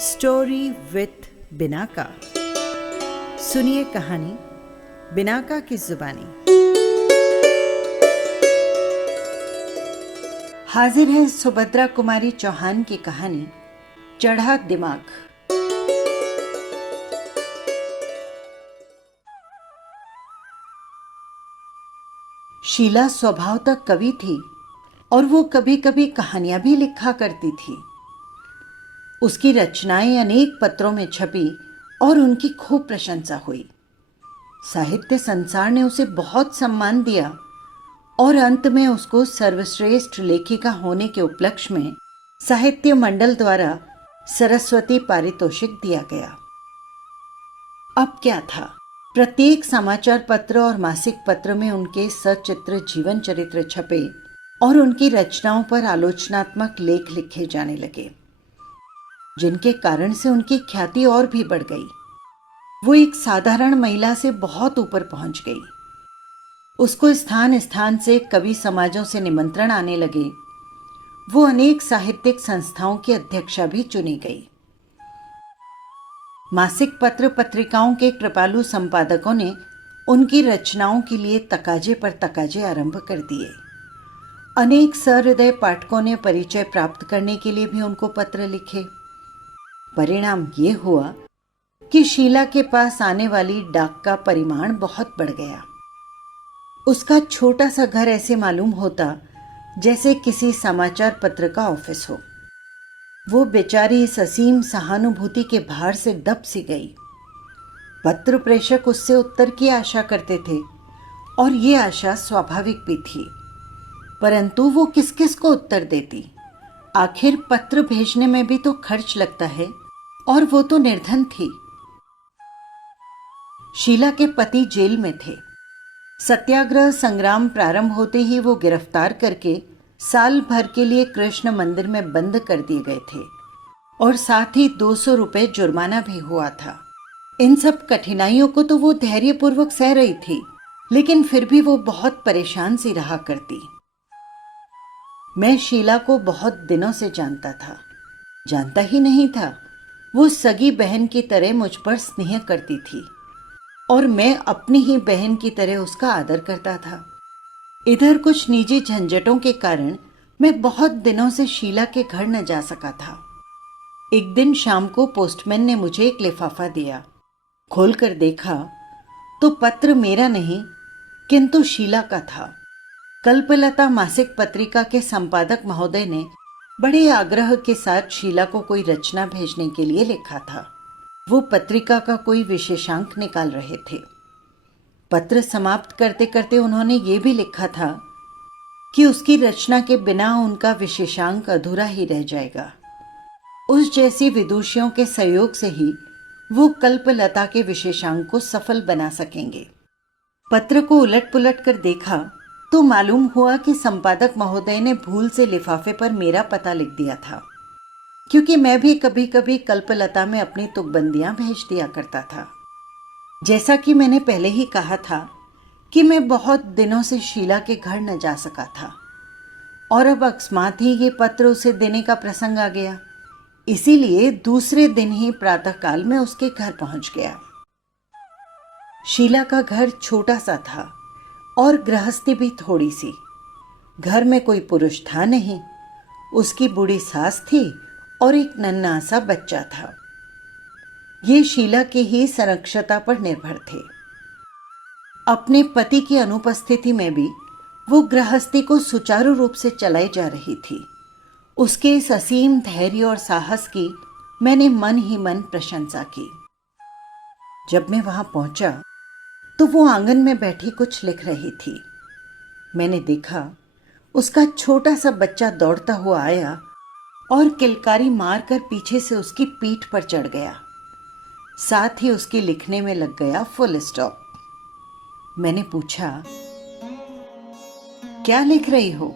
Story with Binaca. सुनिए कहानी Binaca की जुबानी। हाजिर है सुभद्रा कुमारी चौहान की कहानी चढ़ा दिमाग। शीला स्वभावतः कवि थी और वो कभी कभी कहानियां भी लिखा करती थी। उसकी रचनाएं अनेक पत्रों में छपी और उनकी खूब प्रशंसा हुई। साहित्य संसार ने उसे बहुत सम्मान दिया और अंत में उसको सर्वश्रेष्ठ लेखिका होने के उपलक्ष्य में साहित्य मंडल द्वारा सरस्वती पारितोषिक दिया गया। अब क्या था, प्रत्येक समाचार पत्र और मासिक पत्र में उनके सचित्र जीवन चरित्र छपे और उनकी रचनाओं पर आलोचनात्मक लेख लिखे जाने लगे, जिनके कारण से उनकी ख्याति और भी बढ़ गई। वो एक साधारण महिला से बहुत ऊपर पहुंच गई। उसको स्थान स्थान से कवि समाजों से निमंत्रण आने लगे। वो अनेक साहित्यिक संस्थाओं की अध्यक्षा भी चुनी गई। मासिक पत्र पत्रिकाओं के कृपालु संपादकों ने उनकी रचनाओं के लिए तकाजे पर तकाजे आरंभ कर दिए। अनेक सहृदय पाठकों ने परिचय प्राप्त करने के लिए भी उनको पत्र लिखे। परिणाम ये हुआ कि शीला के पास आने वाली डाक का परिमाण बहुत बढ़ गया। उसका छोटा सा घर ऐसे मालूम होता जैसे किसी समाचार पत्र का ऑफिस हो। वो बेचारी इस असीम सहानुभूति के भार से दब सी गई। पत्र प्रेषक उससे उत्तर की आशा करते थे और ये आशा स्वाभाविक भी थी, परंतु वो किस किस को उत्तर देती। आखिर पत्र भेजने में भी तो खर्च लगता है और वो तो निर्धन थी। शीला के पति जेल में थे। सत्याग्रह संग्राम प्रारंभ होते ही वो गिरफ्तार करके साल भर के लिए कृष्ण मंदिर में बंद कर दिए गए थे और साथ ही 200 रुपए जुर्माना भी हुआ था। इन सब कठिनाइयों को तो वो धैर्यपूर्वक सह रही थी, लेकिन फिर भी वो बहुत परेशान सी रहा करती। मैं शीला को बहुत दिनों से जानता ही नहीं था। वो सगी बहन की तरह मुझ पर स्नेह करती थी और मैं अपनी ही बहन की तरह उसका आदर करता था। इधर कुछ निजी झंझटों के कारण मैं बहुत दिनों से शीला के घर न जा सका था। एक दिन शाम को पोस्टमैन ने मुझे एक लिफाफा दिया। खोलकर देखा तो पत्र मेरा नहीं किंतु शीला का था। कल्पलता मासिक पत्रिका के संपादक महोदय ने बड़े आग्रह के साथ शीला को कोई रचना भेजने के लिए लिखा था। वो पत्रिका का कोई विशेषांक निकाल रहे थे। पत्र समाप्त करते करते उन्होंने ये भी लिखा था कि उसकी रचना के बिना उनका विशेषांक अधूरा ही रह जाएगा। उस जैसी विदुषियों के सहयोग से ही वो कल्पलता के विशेषांक को सफल बना सकेंगे। पत्र को उलट पुलट कर देखा तो मालूम हुआ कि संपादक महोदय ने भूल से लिफाफे पर मेरा पता लिख दिया था, क्योंकि मैं भी कभी कभी कल्पलता में अपनी तुकबंदियां भेज दिया करता था। जैसा कि मैंने पहले ही कहा था कि मैं बहुत दिनों से शीला के घर न जा सका था और अब अकस्मात ही ये पत्र उसे देने का प्रसंग आ गया। इसीलिए दूसरे दिन ही प्रातःकाल में उसके घर पहुंच गया। शीला का घर छोटा सा था और गृहस्थी भी थोड़ी सी। घर में कोई पुरुष था नहीं। उसकी बूढ़ी सास थी और एक नन्हा सा बच्चा था। ये शीला की ही संरक्षता पर निर्भर थे। अपने पति की अनुपस्थिति में भी वो गृहस्थी को सुचारू रूप से चलाई जा रही थी। उसके इस असीम धैर्य और साहस की मैंने मन ही मन प्रशंसा की। जब मैं वहां पहुंचा तो वो आंगन में बैठी कुछ लिख रही थी। मैंने देखा उसका छोटा सा बच्चा दौड़ता हुआ आया और किलकारी मारकर पीछे से उसकी पीठ पर चढ़ गया। साथ ही उसके लिखने में लग गया फुल स्टॉप। मैंने पूछा, क्या लिख रही हो?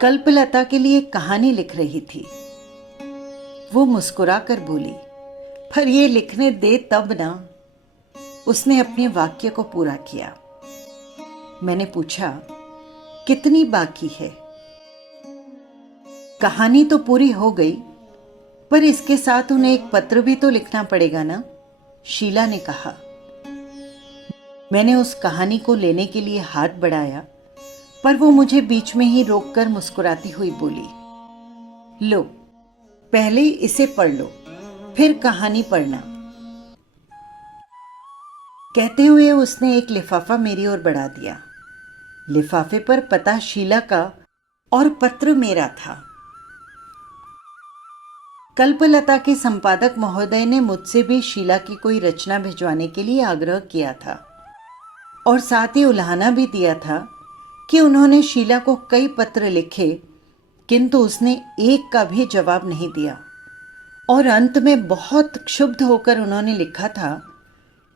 कल्पलता के लिए कहानी लिख रही थी। वो मुस्कुराकर बोली, पर ये लिखने दे तब ना। उसने अपने वाक्य को पूरा किया। मैंने पूछा, कितनी बाकी है? कहानी तो पूरी हो गई, पर इसके साथ उन्हें एक पत्र भी तो लिखना पड़ेगा ना, शीला ने कहा। मैंने उस कहानी को लेने के लिए हाथ बढ़ाया, पर वो मुझे बीच में ही रोककर मुस्कुराती हुई बोली, लो, पहले इसे पढ़ लो, फिर कहानी पढ़ना। कहते हुए उसने एक लिफाफा मेरी ओर बढ़ा दिया। लिफाफे पर पता शीला का और पत्र मेरा था। कल्पलता के संपादक महोदय ने मुझसे भी शीला की कोई रचना भिजवाने के लिए आग्रह किया था और साथ ही उल्हाना भी दिया था कि उन्होंने शीला को कई पत्र लिखे, किंतु उसने एक का भी जवाब नहीं दिया और अंत में बहुत क्षुब्ध होकर उन्होंने लिखा था,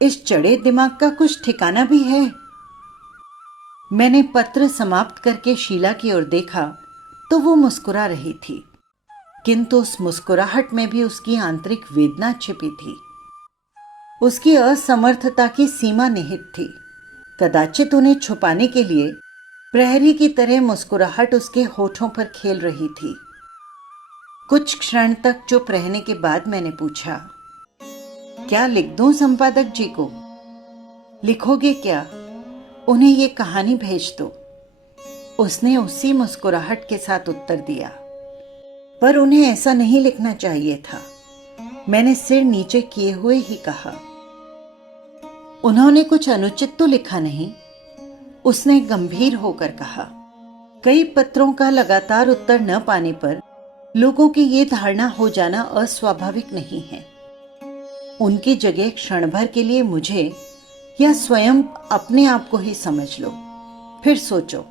इस चढ़े दिमाग का कुछ ठिकाना भी है। मैंने पत्र समाप्त करके शीला की ओर देखा तो वो मुस्कुरा रही थी, किंतु उस मुस्कुराहट में भी उसकी आंतरिक वेदना छिपी थी। उसकी असमर्थता की सीमा निहित थी। कदाचित उन्हें छुपाने के लिए प्रहरी की तरह मुस्कुराहट उसके होठों पर खेल रही थी। कुछ क्षण तक चुप रहने के बाद मैंने पूछा, क्या लिख दूं संपादक जी को? लिखोगे क्या? उन्हें ये कहानी भेज दो। उसने उसी मुस्कुराहट के साथ उत्तर दिया, पर उन्हें ऐसा नहीं लिखना चाहिए था। मैंने सिर नीचे किए हुए ही कहा, उन्होंने कुछ अनुचित तो लिखा नहीं? उसने गंभीर होकर कहा, कई पत्रों का लगातार उत्तर न पाने पर लोगों की ये धारणा हो जाना अस्वाभाविक नहीं है। उनकी जगह क्षण भर के लिए मुझे या स्वयं अपने आप को ही समझ लो, फिर सोचो।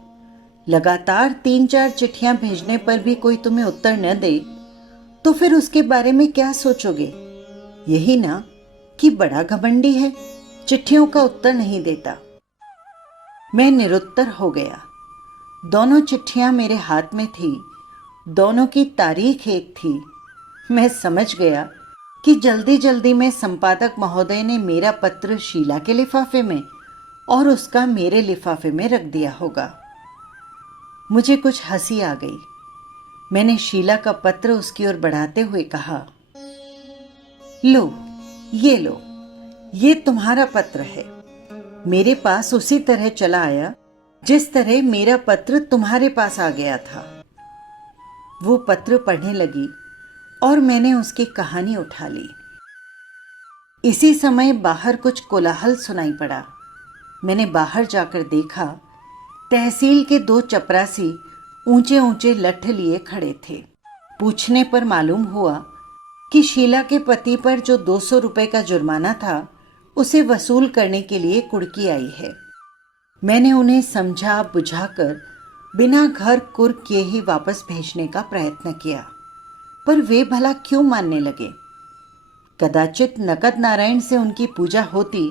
लगातार 3-4 चिट्ठियां भेजने पर भी कोई तुम्हें उत्तर न दे तो फिर उसके बारे में क्या सोचोगे? यही ना कि बड़ा घमंडी है, चिट्ठियों का उत्तर नहीं देता। मैं निरुत्तर हो गया। दोनों चिट्ठियां मेरे हाथ में थी, दोनों की तारीख एक थी। मैं समझ गया कि जल्दी जल्दी में संपादक महोदय ने मेरा पत्र शीला के लिफाफे में और उसका मेरे लिफाफे में रख दिया होगा। मुझे कुछ हंसी आ गई। मैंने शीला का पत्र उसकी ओर बढ़ाते हुए कहा, लो, ये तुम्हारा पत्र है। मेरे पास उसी तरह चला आया जिस तरह मेरा पत्र तुम्हारे पास आ गया था। वो पत्र पढ़ने लगी और मैंने उसकी कहानी उठा ली। इसी समय बाहर कुछ कोलाहल सुनाई पड़ा। मैंने बाहर जाकर देखा, तहसील के 2 चपरासी ऊंचे ऊंचे लठ लिए खड़े थे। पूछने पर मालूम हुआ कि शीला के पति पर जो 200 रुपए का जुर्माना था उसे वसूल करने के लिए कुड़की आई है। मैंने उन्हें समझा बुझाकर बिना घर कुर किए ही वापस भेजने का प्रयत्न किया, पर वे भला क्यों मानने लगे? कदाचित नकद नारायण से उनकी पूजा होती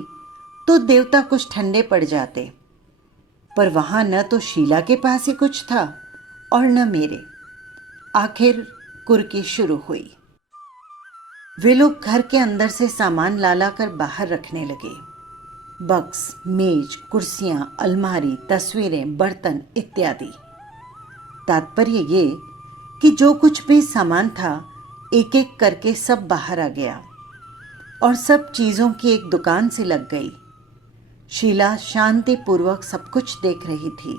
तो देवता कुछ ठंडे पड़ जाते, पर वहां न तो शीला के पास ही कुछ था और न मेरे। आखिर कुर्की शुरू हुई। वे लोग घर के अंदर से सामान ला ला कर बाहर रखने लगे। बक्स, मेज, कुर्सियां, अलमारी, तस्वीरें, बर्तन इत्यादि। तात्पर्य ये कि जो कुछ भी सामान था एक एक करके सब बाहर आ गया और सब चीज़ों की एक दुकान से लग गई। शीला शांतिपूर्वक सब कुछ देख रही थी,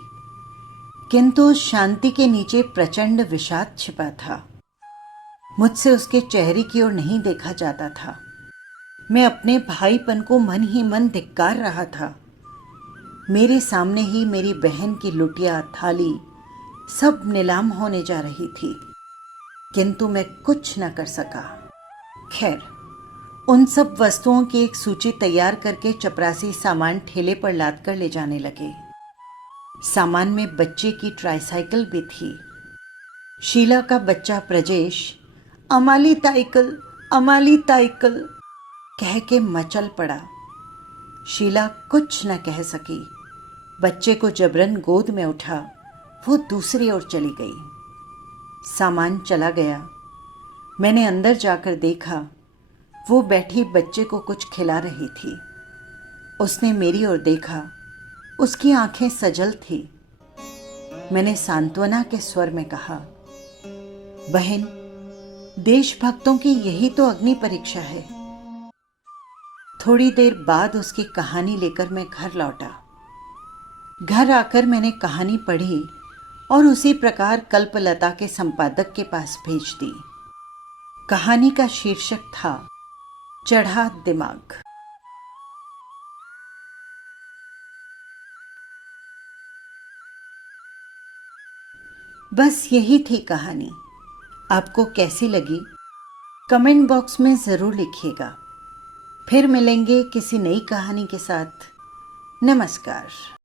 किंतु उस शांति के नीचे प्रचंड विषाद छिपा था। मुझसे उसके चेहरे की ओर नहीं देखा जाता था। मैं अपने भाईपन को मन ही मन धिक्कार रहा था। मेरे सामने ही मेरी बहन की लुटिया, थाली सब नीलाम होने जा रही थी, किंतु मैं कुछ न कर सका। खैर, उन सब वस्तुओं की एक सूची तैयार करके चपरासी सामान ठेले पर लाद कर ले जाने लगे। सामान में बच्चे की ट्राइसाइकिल भी थी। शीला का बच्चा प्रजेश अमाली ताइकल कह के मचल पड़ा। शीला कुछ न कह सकी। बच्चे को जबरन गोद में उठा वो दूसरी ओर चली गई। सामान चला गया। मैंने अंदर जाकर देखा, वो बैठी बच्चे को कुछ खिला रही थी। उसने मेरी ओर देखा, उसकी आंखें सजल थी। मैंने सांत्वना के स्वर में कहा, बहन, देशभक्तों की यही तो अग्नि परीक्षा है। थोड़ी देर बाद उसकी कहानी लेकर मैं घर लौटा। घर आकर मैंने कहानी पढ़ी और उसी प्रकार कल्पलता के संपादक के पास भेज दी। कहानी का शीर्षक था चढ़ा दिमाग। बस यही थी कहानी। आपको कैसी लगी कमेंट बॉक्स में ज़रूर लिखिएगा। फिर मिलेंगे किसी नई कहानी के साथ। नमस्कार।